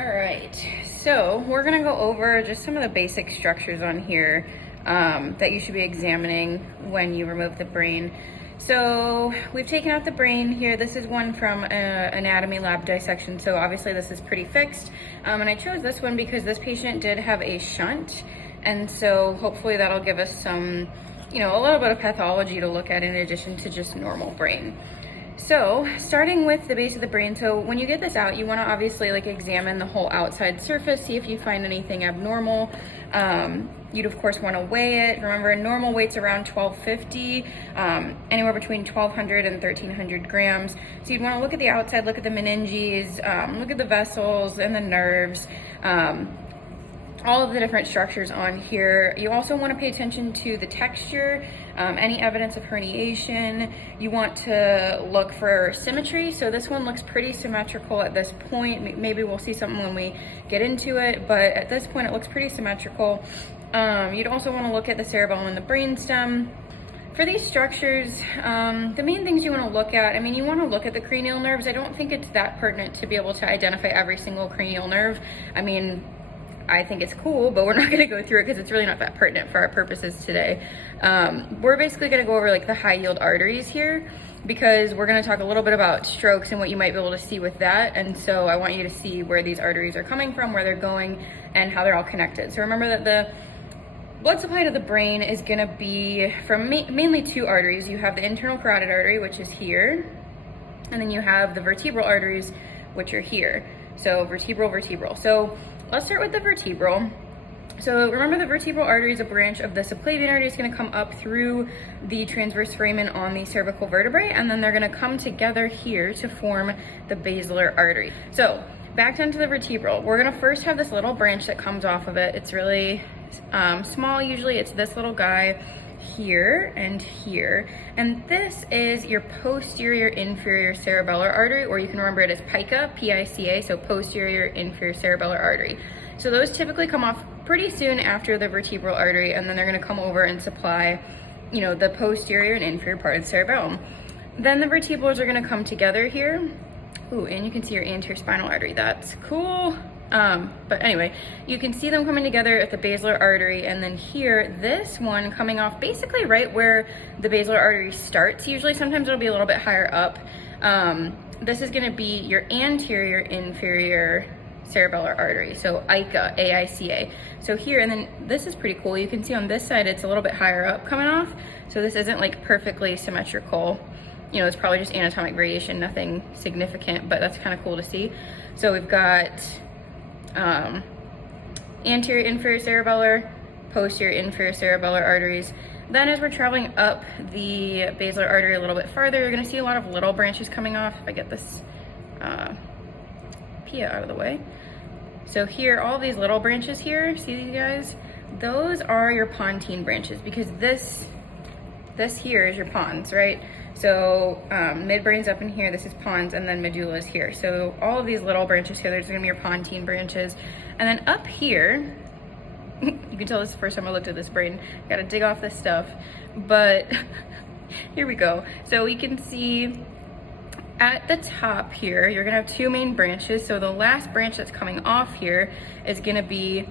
All right, so we're gonna go over just some of the basic structures on here that you should be examining when you remove the brain. So we've taken out the brain here. This is one from anatomy lab dissection. So obviously this is pretty fixed. And I chose this one because this patient did have a shunt. And so hopefully that'll give us some, a little bit of pathology to look at in addition to just normal brain. So starting with the base of the brain, so when you get this out, you want to obviously examine the whole outside surface, see if you find anything abnormal. You'd of course want to weigh it. Remember, normal weight's around 1250, anywhere between 1200 and 1300 grams. So you'd want to look at the outside, look at the meninges, look at the vessels and the nerves, all of the different structures on here. You also want to pay attention to the texture, any evidence of herniation. You want to look for symmetry. So this one looks pretty symmetrical at this point. Maybe we'll see something when we get into it, but at this point it looks pretty symmetrical. You'd also want to look at the cerebellum and the brainstem. For these structures, the main things you want to look at, you want to look at the cranial nerves. I don't think it's that pertinent to be able to identify every single cranial nerve. I think it's cool, but we're not going to go through it because it's really not that pertinent for our purposes today. We're basically going to go over the high yield arteries here because we're going to talk a little bit about strokes and what you might be able to see with that. And so I want you to see where these arteries are coming from, where they're going, and how they're all connected. So remember that the blood supply to the brain is going to be from mainly two arteries. You have the internal carotid artery, which is here, and then you have the vertebral arteries, which are here. So vertebral. So let's start with the vertebral. So remember, the vertebral artery is a branch of the subclavian artery. It's going to come up through the transverse foramen on the cervical vertebrae, and then they're going to come together here to form the basilar artery. So back down to the vertebral, we're going to first have this little branch that comes off of it. It's really small. Usually it's this little guy here and here, and this is your posterior inferior cerebellar artery, or you can remember it as PICA, P-I-C-A, so posterior inferior cerebellar artery. So those typically come off pretty soon after the vertebral artery, and then they're going to come over and supply, the posterior and inferior part of the cerebellum. Then the vertebrals are going to come together here. Ooh, and you can see your anterior spinal artery. That's cool. But anyway, you can see them coming together at the basilar artery, and then here, this one coming off basically right where the basilar artery starts. Usually, sometimes it'll be a little bit higher up. This is going to be your anterior inferior cerebellar artery, so AICA, A-I-C-A. So here, and then this is pretty cool. You can see on this side, it's a little bit higher up coming off. So this isn't perfectly symmetrical. It's probably just anatomic variation, nothing significant, but that's kind of cool to see. So we've got anterior inferior cerebellar, posterior inferior cerebellar arteries. Then as we're traveling up the basilar artery a little bit farther, you're going to see a lot of little branches coming off. If I get this PIA out of the way. So here, all these little branches here, see these guys? Those are your pontine branches, because this here is your pons, right? So midbrain's up in here, this is pons, and then medulla is here. So all of these little branches here, there's gonna be your pontine branches. And then up here, you can tell this is the first time I looked at this brain. Gotta dig off this stuff, but here we go. So we can see at the top here, you're gonna have two main branches. So the last branch that's coming off here is gonna be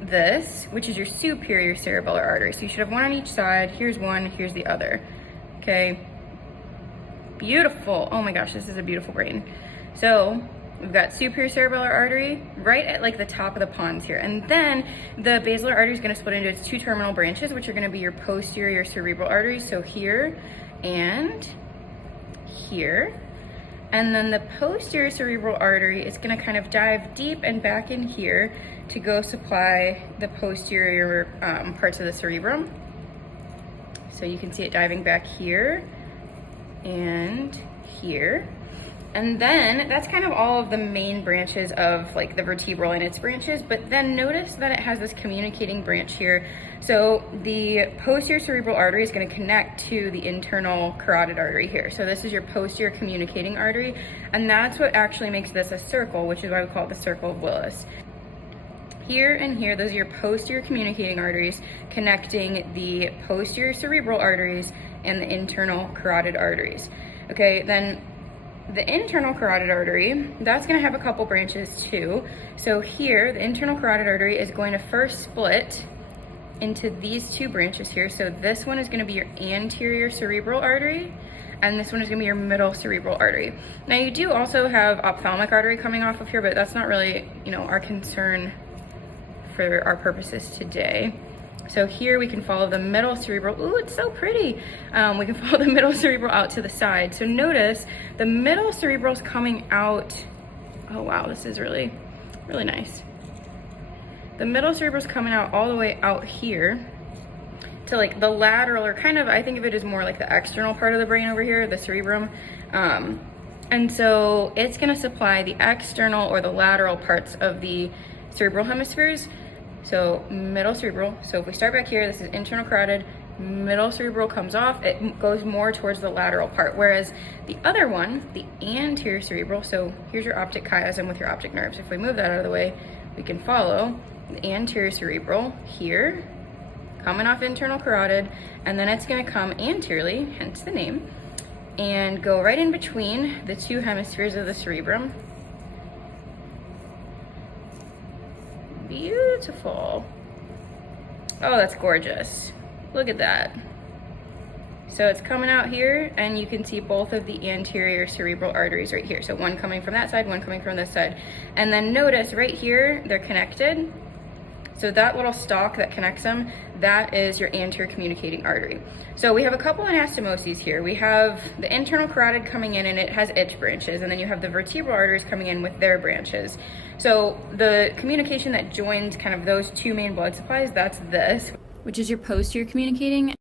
this, which is your superior cerebellar artery. So you should have one on each side. Here's one, here's the other. Okay, beautiful. Oh my gosh, this is a beautiful brain. So we've got superior cerebellar artery right at the top of the pons here. And then the basilar artery is going to split into its two terminal branches, which are going to be your posterior cerebral arteries. So here and here. And then the posterior cerebral artery is going to kind of dive deep and back in here to go supply the posterior parts of the cerebrum. So you can see it diving back here and here. And then that's kind of all of the main branches of the vertebral and its branches, but then notice that it has this communicating branch here. So the posterior cerebral artery is going to connect to the internal carotid artery here. So this is your posterior communicating artery, and that's what actually makes this a circle, which is why we call it the circle of Willis. Here and here, those are your posterior communicating arteries connecting the posterior cerebral arteries and the internal carotid arteries. Okay, then the internal carotid artery, that's gonna have a couple branches too. So here, the internal carotid artery is going to first split into these two branches here. So this one is gonna be your anterior cerebral artery, and this one is gonna be your middle cerebral artery. Now you do also have ophthalmic artery coming off of here, but that's not really, our concern for our purposes today. So here we can follow the middle cerebral. Ooh, it's so pretty. We can follow the middle cerebral out to the side. So notice the middle cerebral is coming out. Oh wow, this is really, really nice. The middle cerebral is coming out all the way out here to like the lateral, or kind of, I think of it as more like the external part of the brain over here, the cerebrum. And so it's gonna supply the external or the lateral parts of the cerebral hemispheres. So middle cerebral, so if we start back here, this is internal carotid, middle cerebral comes off, it goes more towards the lateral part. Whereas the other one, the anterior cerebral, so here's your optic chiasm with your optic nerves. If we move that out of the way, we can follow the anterior cerebral here, coming off internal carotid, and then it's gonna come anteriorly, hence the name, and go right in between the two hemispheres of the cerebrum. Beautiful. Oh, that's gorgeous. Look at that. So it's coming out here, and you can see both of the anterior cerebral arteries right here. So one coming from that side, one coming from this side. And then notice right here, they're connected. So that little stalk that connects them, that is your anterior communicating artery. So we have a couple anastomoses here. We have the internal carotid coming in, and it has its branches, and then you have the vertebral arteries coming in with their branches. So the communication that joins kind of those two main blood supplies, that's this, which is your posterior communicating.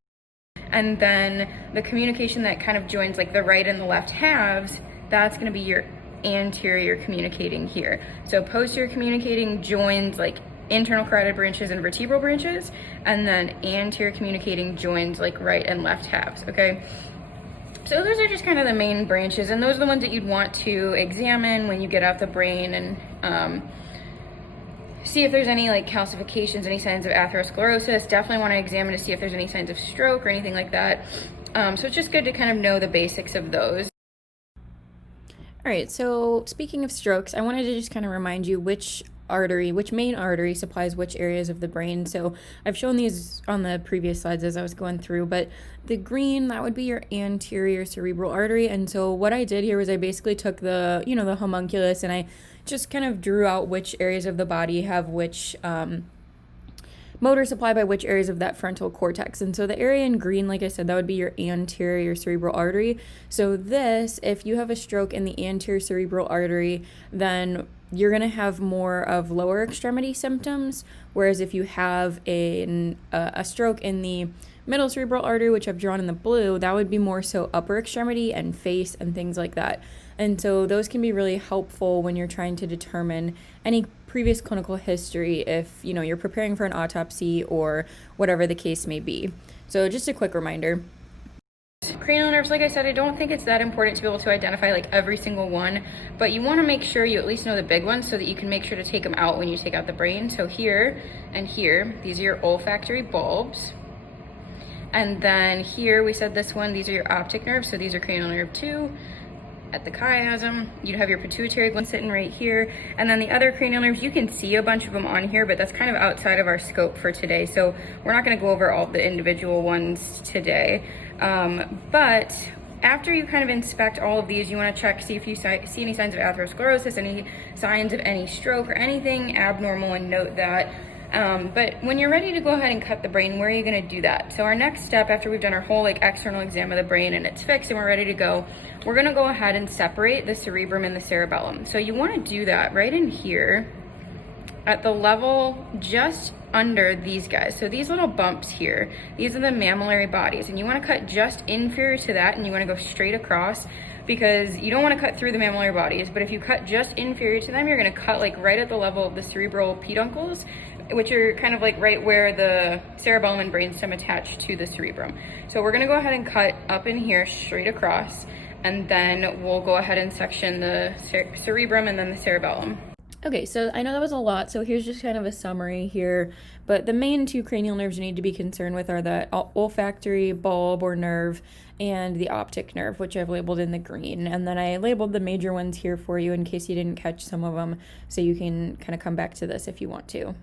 And then the communication that kind of joins like the right and the left halves, that's gonna be your anterior communicating here. So posterior communicating joins like internal carotid branches and vertebral branches, and then anterior communicating joins like right and left halves, okay? So those are just kind of the main branches, and those are the ones that you'd want to examine when you get out the brain and see if there's any like calcifications, any signs of atherosclerosis. Definitely want to examine to see if there's any signs of stroke or anything like that. So it's just good to kind of know the basics of those. All right, so speaking of strokes, I wanted to just kind of remind you which main artery supplies which areas of the brain. So I've shown these on the previous slides as I was going through, but the green, that would be your anterior cerebral artery. And so what I did here was I basically took the, the homunculus, and I just kind of drew out which areas of the body have which motor supply by which areas of that frontal cortex. And so the area in green, like I said, that would be your anterior cerebral artery. So this, if you have a stroke in the anterior cerebral artery, then you're going to have more of lower extremity symptoms, whereas if you have a stroke in the middle cerebral artery, which I've drawn in the blue, that would be more so upper extremity and face and things like that. And so those can be really helpful when you're trying to determine any previous clinical history if, you're preparing for an autopsy or whatever the case may be. So just a quick reminder. Cranial nerves, like I said, I don't think it's that important to be able to identify like every single one, but you want to make sure you at least know the big ones so that you can make sure to take them out when you take out the brain. So here and here, these are your olfactory bulbs. And then here we said this one, these are your optic nerves. So these are cranial nerve 2. At the chiasm, you'd have your pituitary gland sitting right here. And then the other cranial nerves, you can see a bunch of them on here, but that's kind of outside of our scope for today. So we're not gonna go over all the individual ones today. But after you kind of inspect all of these, you wanna check, see if you see any signs of atherosclerosis, any signs of any stroke or anything abnormal, and note that. But when you're ready to go ahead and cut the brain, where are you gonna do that? So our next step, after we've done our whole external exam of the brain and it's fixed and we're ready to go, we're gonna go ahead and separate the cerebrum and the cerebellum. So you wanna do that right in here at the level just under these guys. So these little bumps here, these are the mammillary bodies, and you wanna cut just inferior to that, and you wanna go straight across, because you don't wanna cut through the mammillary bodies, but if you cut just inferior to them, you're gonna cut like right at the level of the cerebral peduncles, which are kind of like right where the cerebellum and brainstem attach to the cerebrum. So we're gonna go ahead and cut up in here straight across, and then we'll go ahead and section the cerebrum and then the cerebellum. Okay, so I know that was a lot, so here's just kind of a summary here. But the main two cranial nerves you need to be concerned with are the olfactory bulb or nerve and the optic nerve, which I've labeled in the green. And then I labeled the major ones here for you in case you didn't catch some of them, so you can kind of come back to this if you want to.